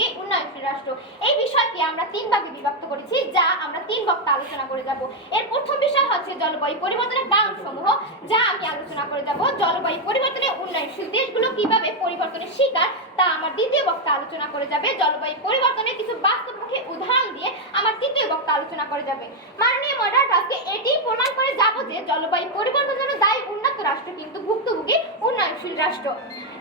ভুক্তভোগী উন্নয়নশীল রাষ্ট্র। এই বিষয়টি আমরা তিন ভাগে বিভক্ত করেছি, যা আমরা তিন বক্তা আলোচনা করে যাব। এর প্রথম বিষয় হচ্ছে জলবায়ু পরিবর্তনের কারণসমূহ, যা আমি আলোচনা করে যাব। জলবায়ু পরিবর্তনে উন্নয়নশীল দেশগুলো কিভাবে পরিবর্তনের শিকার, তা আমার দ্বিতীয় বক্তা আলোচনা করে যাবে। জলবায়ু পরিবর্তনের কিছু বাস্তবমুখী উদাহরণ দিয়ে আমার তৃতীয় বক্তা আলোচনা করে যাবে। মাননীয় মডারেটর, আজকে এটি প্রমাণ করে যাব যে জলবায়ু পরিবর্তনের জন্য দায়ী উন্নত রাষ্ট্র কিন্তু ভুক্তভোগী উন্নয়নশীল রাষ্ট্র।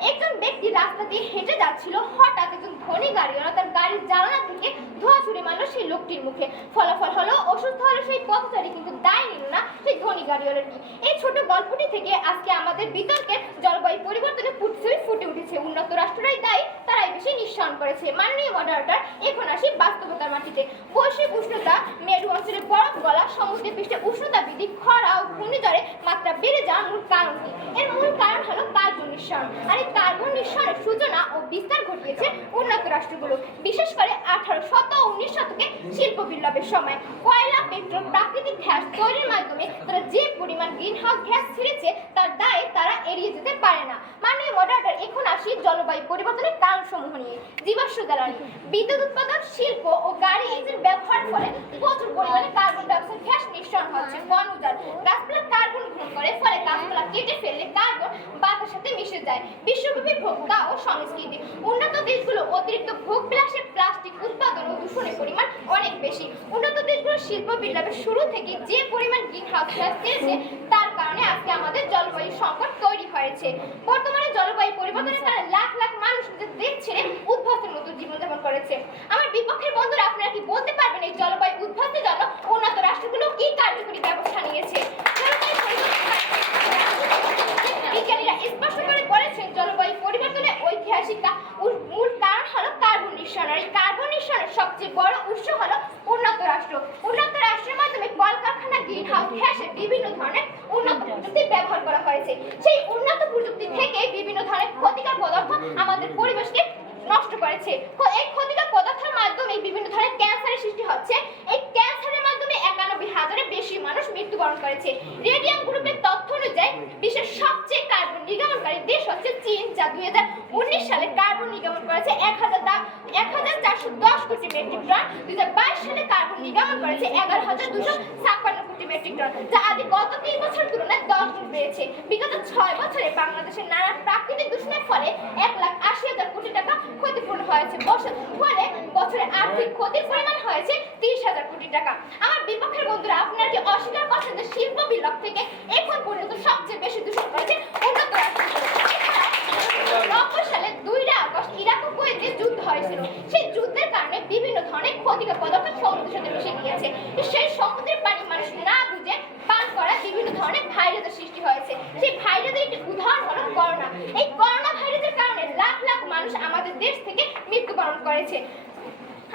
একজন ব্যক্তি রাস্তা দিয়ে হেঁটে যাচ্ছিল, হঠাৎ একজন ধনী গাড়িওয়ালা তার গাড়ির জানালা থেকে ধোঁয়া ছুড়ে মারল সেই লোকটির মুখে। ফলাফল হলো অসুস্থ হলো সেই পথচারী, কিন্তু দায় নিল না সেই ধনী গাড়িওয়ালাটি। এই ছোট গল্পটি থেকে আজকে আমাদের বিতর্কের জলবায়ু পরিবর্তনের প্রতিচ্ছবি ফুটে উঠেছে। উন্নত রাষ্ট্ররাই দায়ী, তারাই বেশি নিঃসরণ করেছে। মাননীয় মডারেটর, এখন আসি বাস্তবতার মাটিতে। বৈশ্বিক উষ্ণতা, মেরু অঞ্চলে বরফ গলা, সমুদ্রের পৃষ্ঠে উষ্ণতা বৃদ্ধি, খরা ও ঘূর্ণিঝড়ের মাত্রা বেড়ে যাওয়ার মূল কারণ কি? এর মূল কারণ হলো কার্বন নিঃসরণ। আর এই কার্বন নিঃসরণের সূচনা ও বিস্তার ঘটিয়েছে উন্নত রাষ্ট্রগুলো, বিশেষ করে 1800 ও 19 শতকে শিল্প বিপ্লবের সময়। কয়লা, পেট্রোল, প্রাকৃতিক গ্যাস তৈরির মাধ্যমে তারা যে পরিমাণ গ্রিনহাউস গ্যাস ছেড়েছে, তার দায় তারা এড়িয়ে যেতে পারে না। মাননীয় মডারেটর, এখন আসি জলবায়ু পরিবর্তনের কারণসমূহ নিয়ে। জীবাশ্ম জ্বালানি, বিদ্যুৎ উৎপাদন, শিল্প ও গাড়ি ইঞ্জিন ব্যবহার ফলে প্রচুর পরিমাণে কার্বন ডাইঅক্সাইড গ্যাস নিঃসরণ হচ্ছে। বন উজাড়, গাছপালা কার্বন গ্রহণ করে, ফলে গাছপালা কেটে ফেললে কার্বন বাতাসের সাথে মিশে যায়। বিশ্বব্যাপী ভোক্তা ও সংস্কৃতি, উন্নত দেশগুলো অতিরিক্ত ভোগ বিলাসে প্লাস্টিক উৎপাদন ও দূষণের পরিমাণ অনেক বেশি। উন্নত দেশগুলোর শিল্প বিপ্লবের শুরু থেকে যে পরিমাণ গ্রিনহাউস গ্যাস ছেড়েছে, তার কারণে আজকে আমাদের জলবায়ু সংকট তৈরি হয়েছে। বর্তমানে জলবায়ু পরিবর্তনের কারণে লাখ লাখ মানুষ নিজের দেশ ছেড়ে উদ্বাস্তুর মতো জীবনযাপন করেছে। আমার বিপক্ষের বন্ধুরা, আপনারা কি বলতে পারবেন এই জলবায়ু উদ্বাস্তের জন্য উন্নত রাষ্ট্রগুলো কি কার্যকরী ব্যবস্থা নিয়েছে? বিজ্ঞানীরা স্পষ্ট করে বলেছেন, জলবায়ু পরিবর্তনের ঐতিহাসিক মূল কারণ হলো কার্বন নিঃসরণ। এই কার্বন নিঃসরণের সবচেয়ে বড় উৎস হলো উন্নত রাষ্ট্র। উন্নত রাষ্ট্রের মাধ্যমে কলকারখানা, গ্রিনহাউস গ্যাসের বিভিন্ন ধরনের উন্নত প্রযুক্তি ব্যবহার করা হয়েছে। সেই উন্নত প্রযুক্তি থেকে বিভিন্ন ধরনের ক্ষতিকর পদার্থ আমাদের পরিবেশকে নষ্ট করেছে। এই ক্ষতিকর পদার্থের মাধ্যমে বিভিন্ন ধরনের ক্যান্সারের সৃষ্টি হচ্ছে। এই ক্যান্সারের মাধ্যমে 91,000-এর বেশি মানুষ মৃত্যুবরণ করেছে। রেডিয়াম গ্রুপের তথ্য অনুযায়ী বিশ্বের সবচেয়ে কার্বন নির্গমনকারী দেশ হচ্ছে চীন, যা 2019 সালে কার্বন নির্গমন করেছে 1,410 কোটি মেট্রিক টন। 2022 সালে কার্বন নির্গমন করেছে 11,256 কোটি মেট্রিক টন, যা আগে গত 3 বছর তুলনায় 10 গুণ বেড়েছে। বিগত 6 বছরে বাংলাদেশের নানা প্রাকৃতিক দূষণের ফলে 1,80,000 কোটি টাকা ক্ষতিপূরণ হয়েছে। ফলে বছরে আর্থিক ক্ষতির পরিমাণ হয়েছে 30,000 কোটি টাকা। আমার বিপক্ষের বন্ধুরা, আপনারা কি অস্বীকার করছেন যে শিল্প বিপ্লব থেকে এখন পর্যন্ত সবচেয়ে বেশি দূষণ করেছে উন্নত রাষ্ট্রগুলো? 90 সালে 2 আগস্ট ইরাক ও কুয়েতে যুদ্ধ হয়েছিল। সেই যুদ্ধের কারণে বিভিন্ন ধরনের ক্ষতিকর পদার্থ সমুদ্রের সাথে মিশে গিয়েছে। সেই সমুদ্রের পানি মানুষ না বুঝে পান করা বিভিন্ন ধরনের ভাইরাসের সৃষ্টি হয়েছে। সেই ভাইরাসের একটি উদাহরণ হলো করোনা। এই করোনা ভাইরাসের কারণে লাখ লাখ মানুষ আমাদের দেশ থেকে মৃত্যুবরণ করেছে।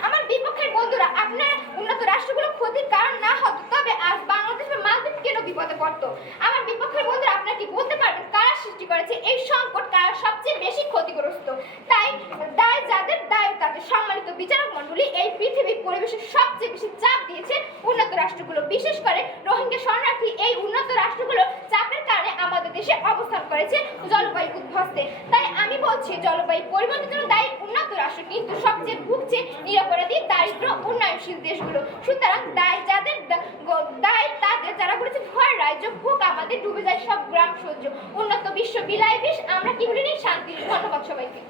আমার বিপক্ষের বন্ধুরা, আপনার উন্নত রাষ্ট্রগুলো ক্ষতির কারণ না হতো, তবে আজ বাংলাদেশ বা মালদ্বীপ কেন বিপদে পড়তো? আমার বিপক্ষের বন্ধুরা, আপনারা কি বলতে পারবেন কারা সৃষ্টি করেছে এই সংকট, কারা সবচেয়ে বেশি ক্ষতিগ্রস্ত? তাই দায় যাদের, দায় তাদের। সম্মানিত বিচারক মণ্ডলী, এই পৃথিবীর পরিবেশের সবচেয়ে বেশি চাপ দিয়েছে উন্নত রাষ্ট্রগুলো, বিশেষ করে রোহিঙ্গা শরণার্থী। এই উন্নত রাষ্ট্রগুলো চাপের কারণে আমাদের দেশে অবস্থান করেছে জলবায়ু উদ্বাস্তে। তাই আমি বলছি, জলবায়ু পরিবর্তনের জন্য দায়ী উন্নত রাষ্ট্র, কিন্তু সবচেয়ে ভুগছে নিরপরাধী দারিদ্র উন্নয়নশীল দেশগুলো। সুতরাং দায় যাদের, দায় তাদের যারা করেছে ভয় রাজ্য ভোগ আমাদের, ডুবে যায় সব গ্রাম সহ্য। উন্নত বিশ্ব বিলাই বিষ, আমরা কি বলি শান্তি। ধন্যবাদ সবাইকে।